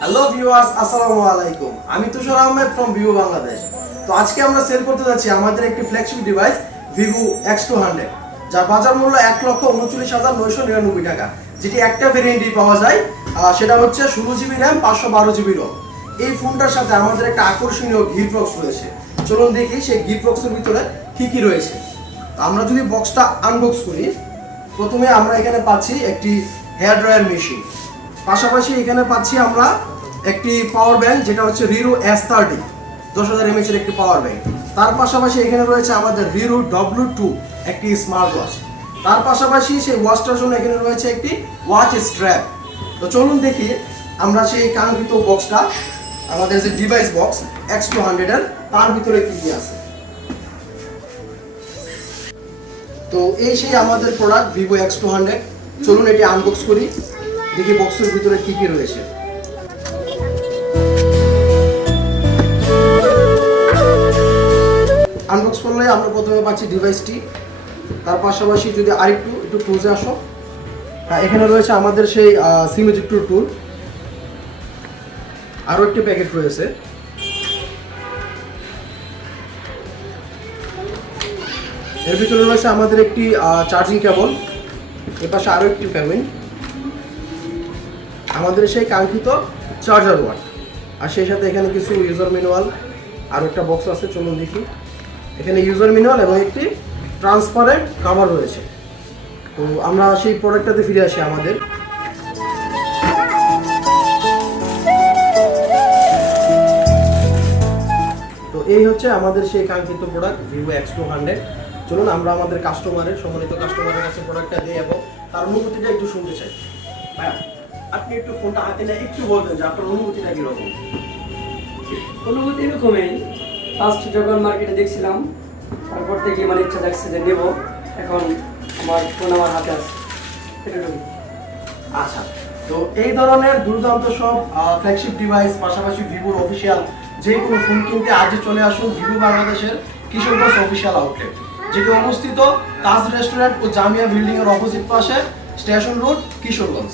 Hello viewers, আসসালামু আলাইকুম। আমি তুষার আহমেদ ফ্রম ভিভো বাংলাদেশ। তো আজকে আমরা সেল করতে যাচ্ছি আমাদের একটি ফ্ল্যাগশিপ ডিভাইস ভিভো X200, যার বাজার মূল্য ১,৩৯,৯৯৯ টাকা, যেটি একটা ভেরিয়েন্টই পাওয়া যায়। সেটা হচ্ছে 16GB র্যাম, 512GB রম। এই ফোনটার সাথে আমাদের একটা আকর্ষণীয় গিফট বক্স রয়েছে। চলুন দেখি সেই গিফট বক্সের ভিতরে কি কি রয়েছে। তো আমরা যদি বক্সটা আনবক্স করি, প্রথমে আমরা এখানে পাচ্ছি একটি হেয়ার ড্রায়ার মেশিন। পাশাপাশি এখানে পাচ্ছি আমরা একটি পাওয়ার ব্যাংক, যেটা হচ্ছে রিরো S30 10,000 mAh এর একটি পাওয়ার ব্যাংক। তার পাশাপাশি এখানে রয়েছে আমাদের রিরো W2 একটি স্মার্ট ওয়াচ। তার পাশাপাশি সেই ওয়াচটার জন্য এখানে রয়েছে একটি ওয়াচ স্ট্র্যাপ। তো চলুন দেখি আমরা সেই কাঙ্ক্ষিত বক্সটা, আমাদের যে ডিভাইস বক্স X200 এর, তার ভিতরে কি কি আছে। তো এই সেই আমাদের প্রোডাক্ট ভিভো X200। চলুন এটি আনবক্স করি, দেখি বক্সের ভিতরে কি কি রয়েছে। আনবক্স করলে আমরা প্রথমে পাচ্ছি ডিভাইসটি। তার পাশাপাশি যদি একটু ক্লোজে আসো, এখানে রয়েছে আমাদের সেই সিম এজেক্টর টুল। আরও একটি প্যাকেট রয়েছে। এর ভিতরে রয়েছে আমাদের একটি চার্জিং কেবল। এর পাশে আরও একটি প্যাকেট, আমাদের সেই কাঙ্ক্ষিত চার্জার ওয়াট। আর সেই সাথে এখানে কিছু ইউজার ম্যানুয়াল, আর একটা বক্স আছে। চলুন দেখি, এখানে ইউজার ম্যানুয়াল এবং একটি ট্রান্সপারেন্ট কভার রয়েছে। তো আমরা সেই প্রোডাক্টটাতে ফিরে আসি আমাদের। তো এই হচ্ছে আমাদের সেই কাঙ্ক্ষিত প্রোডাক্ট ভিভো X200। চলুন আমরা আমাদের সম্মানিত কাস্টমারের কাছে প্রোডাক্টটা দিই এবং তার অনুভূতিটা একটু শুনতে চাই। ভাইয়া, আপনি একটু ফোনটা হাতে নিয়ে একটু বলবেন যে আপনার অনুভূতিটা কিরকম? অনুভূতি এরকমই। ফার্স্ট যখন মার্কেটে দেখছিলাম, তারপর থেকে মানে ইচ্ছা লাগছে যে নেব। এখন আমার ফোন আমার হাতে আছে, এটুকুই। আচ্ছা, তো এই ধরনের দুর্দান্ত সব ফ্ল্যাগশিপ ডিভাইস, পাশাপাশি ভিভোর অফিসিয়াল যে কোনো ফোন কিনতে আজই চলে আসুন ভিভো বাংলাদেশের কিশোরগঞ্জ অফিসিয়াল আউটলেট, যেটি অবস্থিত তাজ রেস্টুরেন্ট ও জামিয়া বিল্ডিং এর অপোজিট পাশে, স্টেশন রোড, কিশোরগঞ্জ।